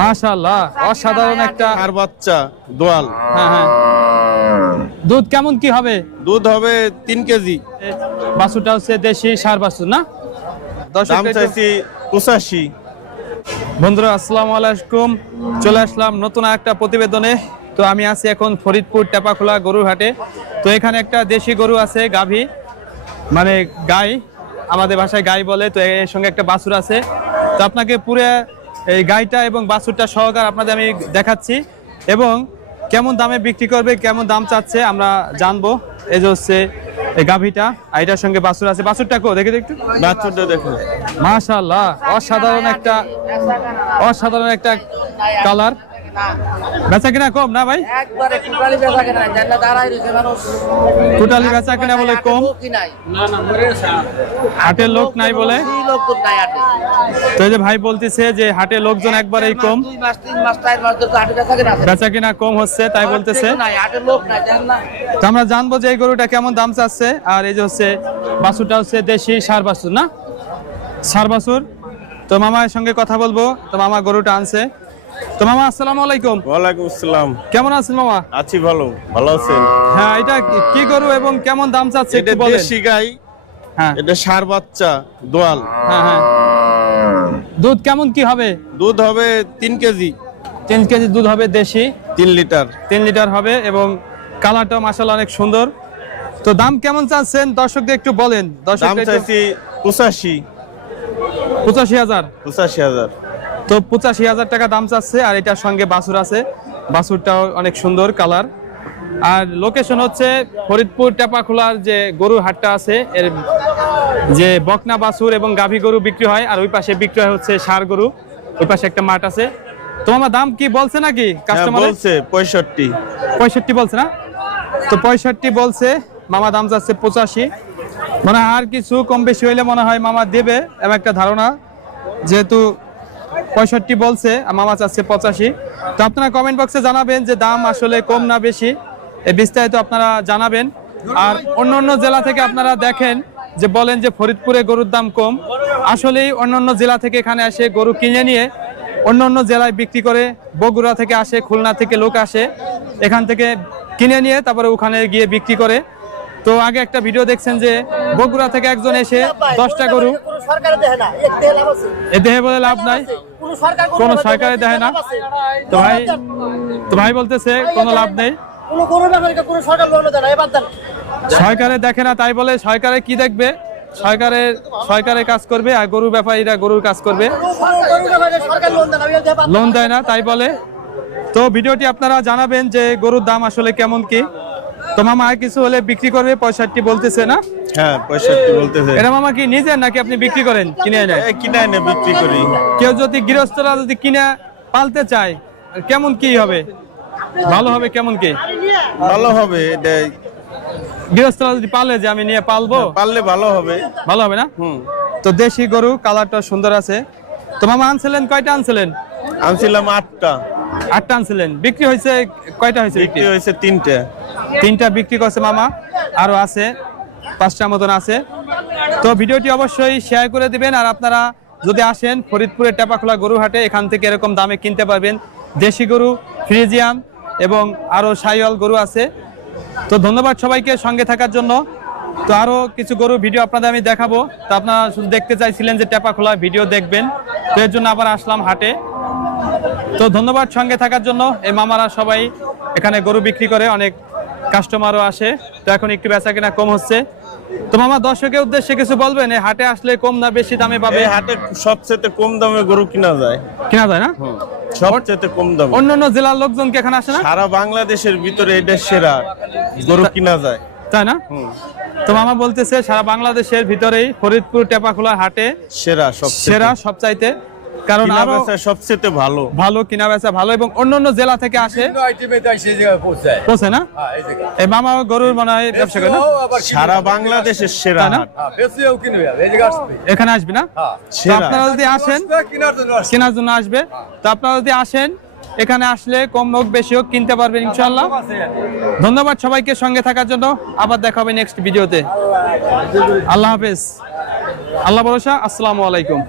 মাশাআল্লাহ, অসাধারণ একটা আর বাচ্চা দোয়াল। হ্যাঁ হ্যাঁ, দুধ কেমন কি হবে? দুধ হবে 3 কেজি। বাছুরটা হচ্ছে দেশি ষাঁড় বাছুর না? দাম চাইছি 85। বন্ধুরা আসসালামু আলাইকুম, চলে আসলাম নতুন একটা প্রতিবেদনে। তো আমি আছি এখন ফরিদপুর টেপাখোলা গরুর হাটে। তো এখানে একটা দেশি গরু আছে, গাভী মানে গাই, আমাদের ভাষায় গাই বলে। তো এর সঙ্গে একটা বাছুর আছে। তো আপনাকে পুরো এই গাইটা এবং বাছুরটা সহকার আপনাদের আমি দেখাচ্ছি, এবং কেমন দামে বিক্রি করবে, কেমন দাম চাচ্ছে আমরা জানবো। এই যে হচ্ছে এই গাভীটা, আর এটার সঙ্গে বাছুর আছে। বাছুরটা কো দেখে একটু, বাছুরটা দেখো। মাশাআল্লাহ, অসাধারণ একটা কালার। বেচা কিনা কম না ভাই? একবারে টোটালি বেচা কেনা নাই, জানলা দাঁড়াই রইছে মানুষ। টোটালি বেচা কিনা বলে কম, হাটের লোক নাই বলে। লোক তো নাই হাটে। তো এই যে ভাই বলতেছে যে হাটে লোকজন একবারেই কম, 2 মাস 3 মাস 4 মাস ধরে হাটে বেচা কেনা আছে। বেচা কিনা কম হচ্ছে, তাই বলতেছে। নাই হাটে লোক নাই, জান না। তো আমরা জানবো যে এই গরুটা কেমন দাম চাচ্ছে। আর এই যে হচ্ছে বাছুরটা হচ্ছে দেশি ষাঁড় বাছুর না? ষাঁড় বাছুর। তো মামার সঙ্গে কথা বলবো। তো মামা গরুটা আনছে। তো মামা আসসালামু আলাইকুম। ওয়ালাইকুম আসসালাম। কেমন আছেন মামা? আছি ভালো। ভালো আছেন? হ্যাঁ, এটা কি গরু এবং কেমন দাম চাচ্ছে এটা একটু বলেন। দেশি গাই। হ্যাঁ এটা ষাঁড় বাচ্চা দোয়াল। হ্যাঁ হ্যাঁ, দুধ কেমন কি হবে? দুধ হবে 3 কেজি। 3 কেজি দুধ হবে, দেশি 3 লিটার। 3 লিটার হবে, এবং কালারটা মাশাআল্লাহ অনেক সুন্দর। তো দাম কেমন চাচ্ছেন দর্শকদের একটু বলেন। দাম চাইছি 85। 85,000। 85,000। তো 85,000 টাকা দাম চাচ্ছে। আর এটার সঙ্গে বাছুর আছে, বাছুরটাও অনেক সুন্দর কালার। আর লোকেশন হচ্ছে ফরিদপুর টেপাখোলার যে গরুর হাটটা আছে, এর যে বকনা বাছুর এবং গাভী গরু বিক্রি হয়, আর ওই পাশে বিক্রি হয় হচ্ছে ষাঁড় গরু। ওই পাশে একটা মাঠ আছে। তো আমার দাম কি বলছে নাকি কাস্টমার? বলছে 65। 65 বলছে না? তো 65 বলছে, মামা দাম যাচ্ছে 85। মানে আর কিছু কম বেশি হইলে মনে হয় মামা দেবে, এমন একটা ধারণা। যেহেতু 65 বলছে, মামা চাচ্ছে 85। তো আপনারা কমেন্ট বক্সে জানাবেন যে দাম আসলে কম না বেশি, এই বিস্তারিত আপনারা জানাবেন। আর অন্য অন্য জেলা থেকে আপনারা দেখেন যে বলেন যে ফরিদপুরে গরুর দাম কম, আসলেই অন্য অন্য জেলা থেকে এখানে আসে গরু কিনে নিয়ে অন্য অন্য জেলায় বিক্রি করে। বগুড়া থেকে আসে, খুলনা থেকে লোক আসে, এখান থেকে কিনে নিয়ে তারপরে ওখানে গিয়ে বিক্রি করে। তো আগে একটা ভিডিও দেখছেন যে বগুড়া থেকে একজন এসে 10টা গরু, এ দেহে বলে লাভ নাই, কোন সরকারে দেখে না। তো ভাই বলতেছে কোনো লাভ নেই, সরকারে দেখে না, তাই বলে সরকারে কি দেখবে? সরকারের কাজ করবে, আর গরু ব্যাপারীরা গরুর কাজ করবে। লোন দেয় না, তাই বলে। তো ভিডিওটি আপনারা জানাবেন যে গরুর দাম আসলে কেমন কি। তো মামা আর কিছু হলে বিক্রি করবে 65 বলতেছে না? হ্যাঁ 65 বলতেছে। এটা মামা কি নিজের নাকি আপনি বিক্রি করেন? কিনে নেয়? কিনে এনে বিক্রি করি। কেউ যদি গৃহস্থরা যদি কিনে পালতে চায়, কেমন কি হবে? ভালো হবে কেমন কি? ভালো হবে। এটা গৃহস্থরা যদি পালে যে আমি নিয়ে পালবো, পারলে ভালো হবে। ভালো হবে না? তো দেশি গরু, কালারটা সুন্দর আছে। তো মামা আনছিলেন কয়টা? আনছিলেন আনছিলাম 8টা। 8টা আনছিলেন। বিক্রি হয়েছে কয়টা? হয়েছে বিক্রি হয়েছে 3টা। 3টা বিক্রি করছে মামা, আরো আছে 5টা মতন আছে। তো ভিডিওটি অবশ্যই শেয়ার করে দিবেন। আর আপনারা যদি আসেন ফরিদপুরের টেপাখোলা গরু হাটে, এখান থেকে এরকম দামে কিনতে পারবেন দেশি গরু, ফ্রিজিয়ান এবং আরো শাহিওয়াল গরু আছে। তো ধন্যবাদ সবাইকে সঙ্গে থাকার জন্য। তো আরো কিছু গরু ভিডিও আপনাদের আমি দেখাবো। তো আপনারা শুধু দেখতে চাইছিলেন যে টেপাখোলা ভিডিও দেখবেন, তো এর জন্য আবার আসলাম হাটে। তো ধন্যবাদ সঙ্গে থাকার জন্য। এই মামারা সবাই এখানে গরু বিক্রি করে, অনেক কাস্টমারও আসে। তো এখন একটু বেচা কিনা কম হচ্ছে। তো মামা দর্শকের উদ্দেশ্যে কিছু বলবেন? এই হাটে আসলে কম না বেশি দামে পাবে? এই হাটে সবচেয়ে কম দামে গরু কিনা যায় না? সবচেয়ে কম দামে। অন্যান্য জেলার লোকজন কি এখানে আসে না? সারা বাংলাদেশের ভিতরে এটা সেরা গরু কিনা যায়, তাই না? তো মামা বলতেছে সারা বাংলাদেশের ভিতরেই ফরিদপুর টেপাখোলা হাটে সেরা সবচাইতে, কারণ আরো সবচেয়ে ভালো কিনা বেচা ভালো, এবং অন্যান্য জেলা থেকে আসে, পৌঁছে না? এই মামা গরুর মনে হয় ব্যবসা করে না? সারা বাংলাদেশের সেরা হাট। এখানে আসবে না? তো আপনারা যদি আসেন, কেনার জন্য আসবে, তো আপনারা যদি আসেন এখানে আসলে কম হোক বেশি হোক কিনতে পারবেন ইনশাআল্লাহ। ধন্যবাদ সবাইকে সঙ্গে থাকার জন্য। আবার দেখা হবে নেক্সট ভিডিওতে। আল্লাহ হাফেজ, আল্লাহ ভরসা। আসসালামু আলাইকুম।